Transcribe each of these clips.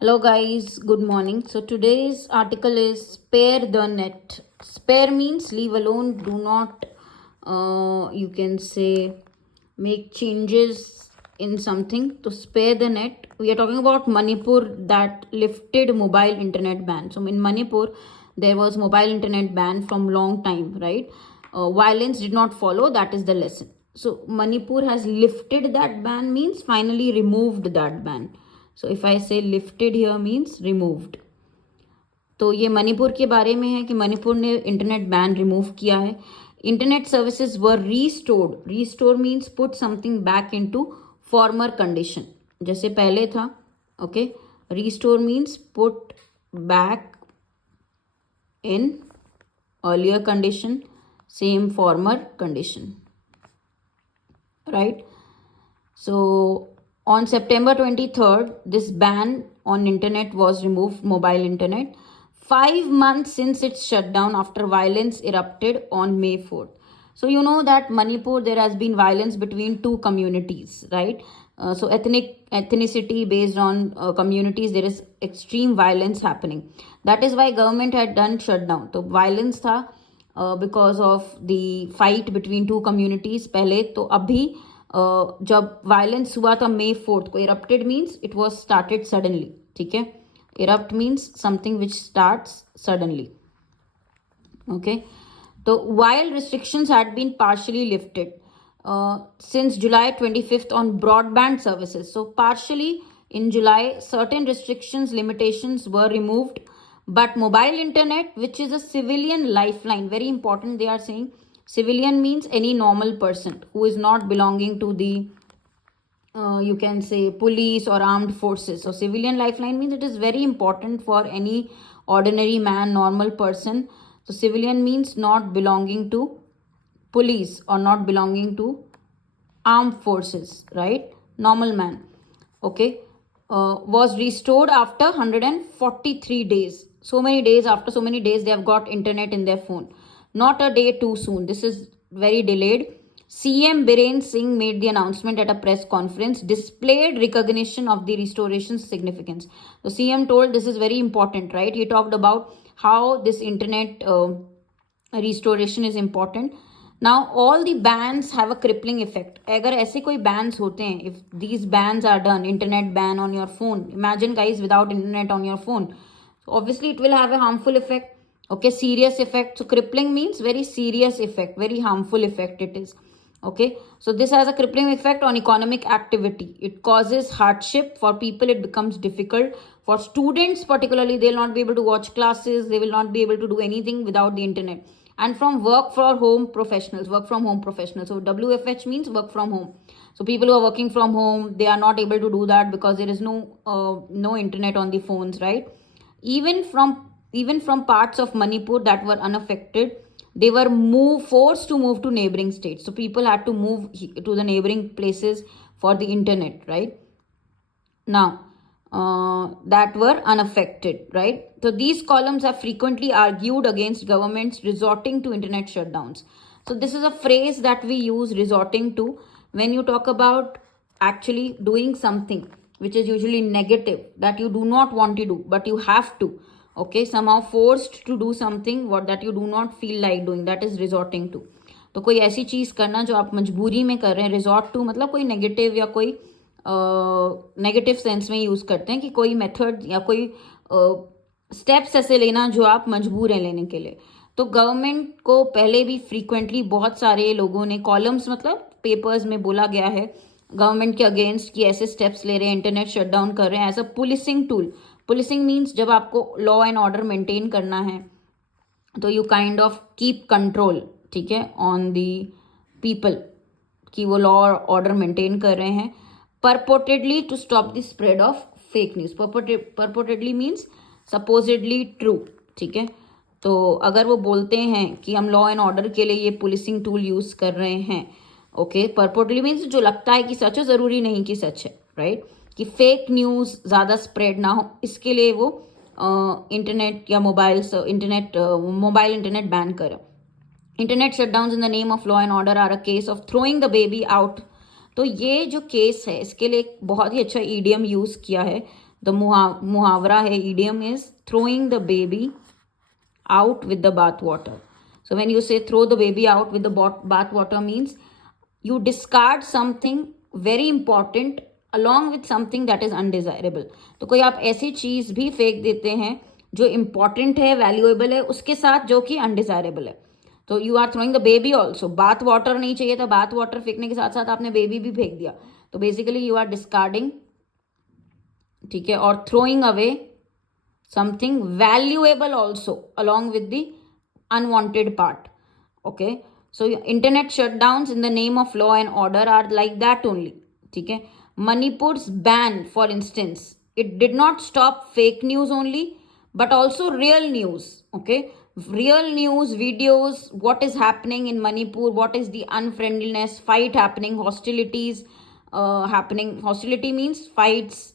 Hello, guys. Good morning. So, today's article is Spare the Net. Spare means leave alone, do not, you can say, make changes in something. To spare the net, we are talking about Manipur that lifted mobile internet ban. So, in Manipur, there was mobile internet ban from long time, right? Violence did not follow. That is the lesson. So, Manipur has lifted that ban, means finally removed that ban. So if I से lifted here means removed. तो ये मणिपुर के बारे में है कि मणिपुर ने internet ban remove किया है. इंटरनेट सर्विसेज वर restored. Restore means put something back into farmer condition, जैसे पहले था. Okay, restore means put back in earlier condition, same farmer condition, right. So on September 23rd, this ban on internet was removed, mobile internet, 5 months since its shutdown after violence erupted on May 4th. So you know that Manipur, there has been violence between two communities, right? So ethnicity based on communities, there is extreme violence happening. That is why government had done shutdown. So violence था because of the fight between two communities पहले. तो अभी जब violence हुआ था May 4th को, erupted means it was started suddenly. ठीक है, erupt means something which starts suddenly. Okay, तो while restrictions had been partially lifted since July 25th on broadband services. So partially in July, certain restrictions, limitations were removed, but mobile internet, which is a civilian lifeline, very important, they are saying. Civilian means any normal person who is not belonging to the you can say police or armed forces. So civilian lifeline means it is very important for any ordinary man, normal person. So civilian means not belonging to police or not belonging to armed forces, right? Normal man. Okay, was restored after 143 days. So many days, after so many days, they have got internet in their phone. Not a day too soon. This is very delayed. CM Biren Singh made the announcement at a press conference, displayed recognition of the restoration's significance. The CM told this is very important, right? He talked about how this internet restoration is important. Now all the bans have a crippling effect. अगर ऐसे कोई bans होते हैं, if these bans are done, internet ban on your phone, imagine guys without internet on your phone, so obviously it will have a harmful effect. Okay, serious effect. So crippling means very serious effect, very harmful effect it is. Okay, so this has a crippling effect on economic activity. It causes hardship for people. It becomes difficult for students particularly. They will not be able to watch classes, they will not be able to do anything without the internet. And from work from home professionals. So WFH means work from home. So people who are working from home, they are not able to do that because there is no internet on the phones, right? Even from parts of Manipur that were unaffected, they were forced to move to neighboring states. So people had to move to the neighboring places for the internet, right? Now, that were unaffected, right? So these columns have frequently argued against governments resorting to internet shutdowns. So this is a phrase that we use, resorting to, when you talk about actually doing something which is usually negative, that you do not want to do, but you have to. Okay, somehow forced to do something what that you do not feel like doing, that is resorting to. तो कोई ऐसी चीज़ करना जो आप मजबूरी में कर रहे हैं. रिजॉर्ट टू मतलब कोई नेगेटिव या कोई नेगेटिव सेंस में यूज़ करते हैं कि कोई मेथड या कोई स्टेप्स ऐसे लेना जो आप मजबूर हैं लेने के लिए. तो गवर्नमेंट को पहले भी फ्रीक्वेंटली बहुत सारे लोगों ने कॉलम्स मतलब पेपर्स में बोला गया है गवर्नमेंट के अगेंस्ट कि ऐसे स्टेप्स ले रहे हैं, इंटरनेट शटडाउन कर रहे हैं as a policing tool. Policing means जब आपको लॉ एंड ऑर्डर मेंटेन करना है तो you kind of keep control, ठीक है, ऑन दी पीपल कि वो लॉ और ऑर्डर मेंटेन कर रहे हैं. Purportedly to stop the spread of fake news. Purportedly means supposedly true, ठीक है. तो अगर वो बोलते हैं कि हम लॉ एंड ऑर्डर के लिए ये पुलिसिंग टूल यूज़ कर रहे हैं, ओके, परपोर्टेडली मीन्स जो लगता है कि सच है, ज़रूरी नहीं कि सच है, राइट, कि फेक न्यूज़ ज़्यादा स्प्रेड ना हो, इसके लिए वो इंटरनेट या मोबाइल इंटरनेट बैन करें. Internet shutdown in the name of law and order are a case of throwing the baby out. तो ये जो केस है इसके लिए एक बहुत ही अच्छा ईडीएम यूज़ किया है The muhavra hai, idiom is throwing the baby out with the bath water. So when you say throw the baby out with the bath water means you discard something very important along with something that is undesirable. तो कोई आप ऐसी चीज भी फेंक देते हैं जो important है, valuable है, उसके साथ जो कि undesirable है. तो you are throwing the baby also. Bath water नहीं चाहिए था, बाथ वाटर फेंकने के साथ साथ आपने बेबी भी फेंक दिया. तो बेसिकली यू आर डिस्कार्डिंग, ठीक है, और throwing away something valuable also along with the unwanted part. Okay, so internet shutdowns in the name of law and order are like that only. ठीक है. Manipur's ban, for instance, it did not stop fake news only but also real news. Okay, real news videos, what is happening in Manipur, what is the unfriendliness, fight happening, hostilities happening. Hostility means fights,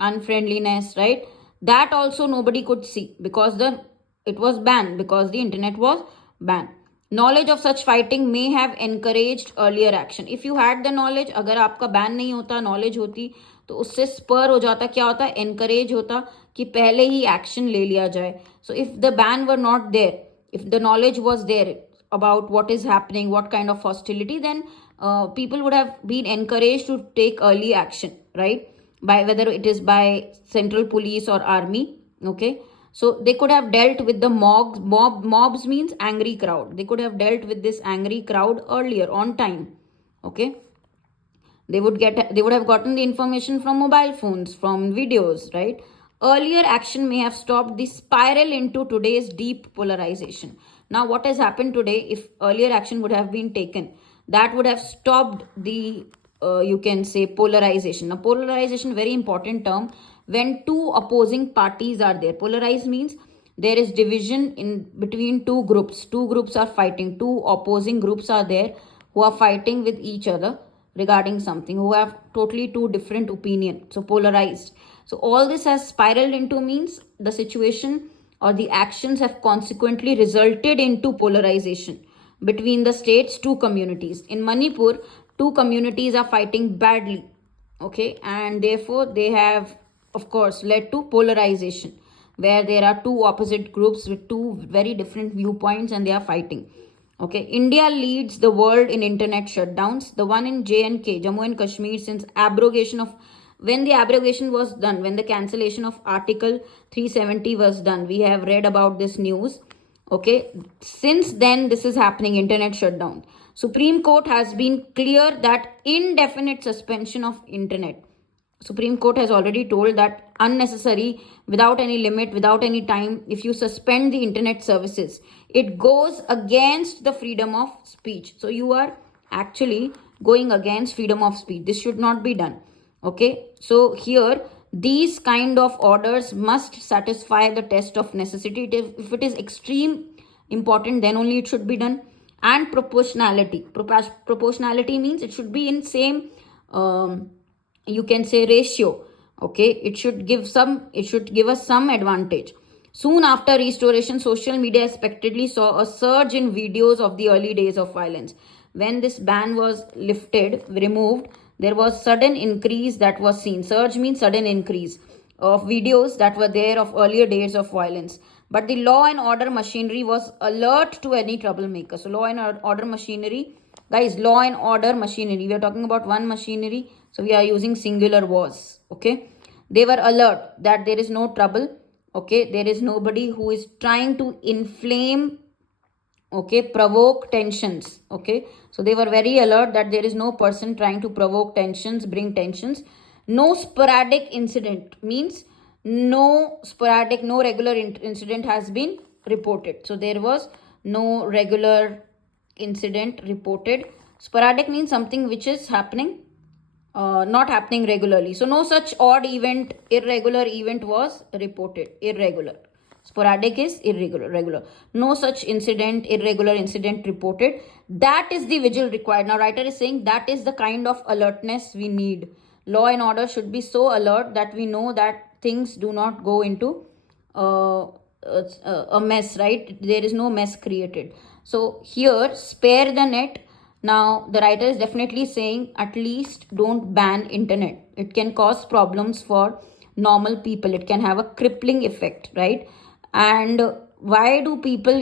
unfriendliness, right? That also nobody could see because it was banned, because the internet was banned. Knowledge of such fighting may have encouraged earlier action. If you had the knowledge, अगर आपका ban नहीं होता, knowledge होती, तो उससे spur हो जाता, क्या होता, encourage होता कि पहले ही action ले लिया जाए. So if the ban were not there, if the knowledge was there about what is happening, what kind of hostility, then people would have been encouraged to take early action, right? By whether it is by central police or army. Okay, so they could have dealt with the mobs means angry crowd. They could have dealt with this angry crowd earlier, on time. Okay, they would have gotten the information from mobile phones, from videos, right? Earlier action may have stopped the spiral into today's deep polarization. Now what has happened today, if earlier action would have been taken, that would have stopped the you can say polarization. Now polarization, very important term. When two opposing parties are there, polarized means there is division in between two groups. Two groups are fighting, two opposing groups are there who are fighting with each other regarding something, who have totally two different opinion. So polarized. So all this has spiraled into means the situation or the actions have consequently resulted into polarization between the states, two communities. In Manipur, two communities are fighting badly. Okay, and therefore they have, of course, led to polarization, where there are two opposite groups with two very different viewpoints and they are fighting. Okay, India leads the world in internet shutdowns. The one in J&K, Jammu and Kashmir, since abrogation of, when the abrogation was done, when the cancellation of Article 370 was done, we have read about this news. Okay, since then this is happening, internet shutdown. Supreme Court has been clear that indefinite suspension of internet. Supreme Court has already told that unnecessary, without any limit, without any time, if you suspend the internet services, it goes against the freedom of speech. So you are actually going against freedom of speech. This should not be done. Okay, so here these kind of orders must satisfy the test of necessity. If it is extreme important, then only it should be done. And proportionality. Proportionality means it should be in same you can say ratio. Okay, it should give us some advantage. Soon after restoration, social media expectedly saw a surge in videos of the early days of violence. When this ban was removed, there was sudden increase that was seen. Surge means sudden increase of videos that were there of earlier days of violence. But the law and order machinery was alert to any troublemaker. So law and order machinery, guys, law and order machinery, we are talking about one machinery, so we are using singular was. Okay, they were alert that there is no trouble. Okay, there is nobody who is trying to inflame, okay, provoke tensions. Okay, so they were very alert that there is no person trying to provoke tensions, bring tensions. No sporadic incident means no regular incident has been reported. So there was no regular incident reported. Sporadic means something which is happening, not happening regularly. So no such odd event, irregular event was reported. Irregular. Sporadic is irregular, regular. No such incident, irregular incident reported. That is the vigil required. Now writer is saying that is the kind of alertness we need. Law and order should be so alert that we know that things do not go into a mess, right? There is no mess created. So here, spare the net. Now the writer is definitely saying at least don't ban internet. It can cause problems for normal people. It can have a crippling effect, right? And why do people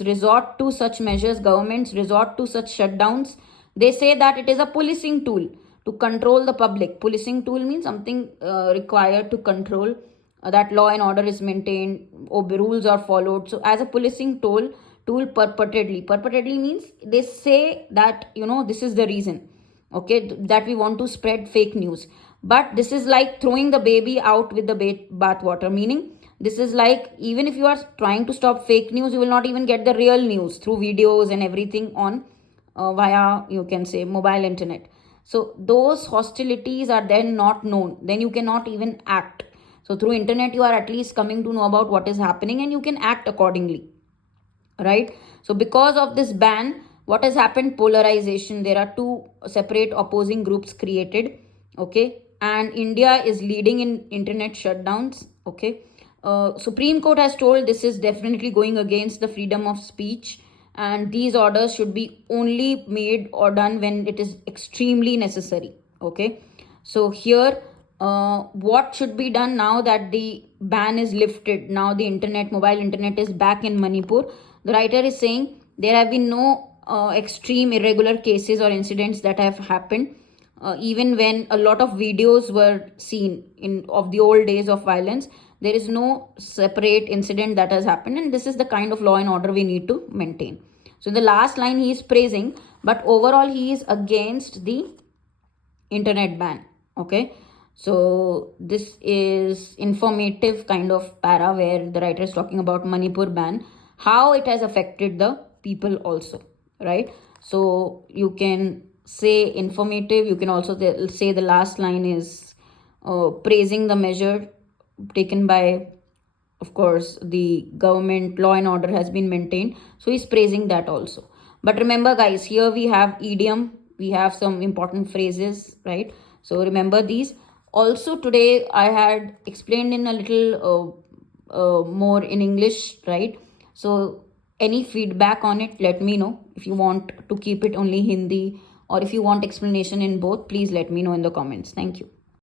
resort to such measures? Governments resort to such shutdowns. They say that it is a policing tool to control the public. Policing tool means something required to control that law and order is maintained, rules are followed. So as a policing tool purportedly means they say that, this is the reason, okay, that we want to spread fake news. But this is like throwing the baby out with the bath water, meaning this is like, even if you are trying to stop fake news, you will not even get the real news through videos and everything on via, you can say, mobile internet. So those hostilities are then not known, then you cannot even act. So through internet you are at least coming to know about what is happening and you can act accordingly, right? So because of this ban, what has happened? Polarization. There are two separate opposing groups created, okay, and India is leading in internet shutdowns, okay. Supreme Court has told this is definitely going against the freedom of speech, and these orders should be only made or done when it is extremely necessary, okay. So here, what should be done now that the ban is lifted? Now the mobile internet is back in Manipur. The writer is saying there have been no extreme irregular cases or incidents that have happened. Even when a lot of videos were seen of the old days of violence, there is no separate incident that has happened, and this is the kind of law and order we need to maintain. So in the last line he is praising, but overall he is against the internet ban, okay. So this is informative kind of para where the writer is talking about Manipur ban, how it has affected the people also, right? So you can say informative, you can also say the last line is praising the measure taken by, of course, the government. Law and order has been maintained, so he's praising that also. But remember guys, here we have idiom, we have some important phrases, right? So remember these. Also today I had explained in a little more in English, right? So any feedback on it, let me know. If you want to keep it only Hindi or if you want explanation in both, please let me know in the comments. Thank you.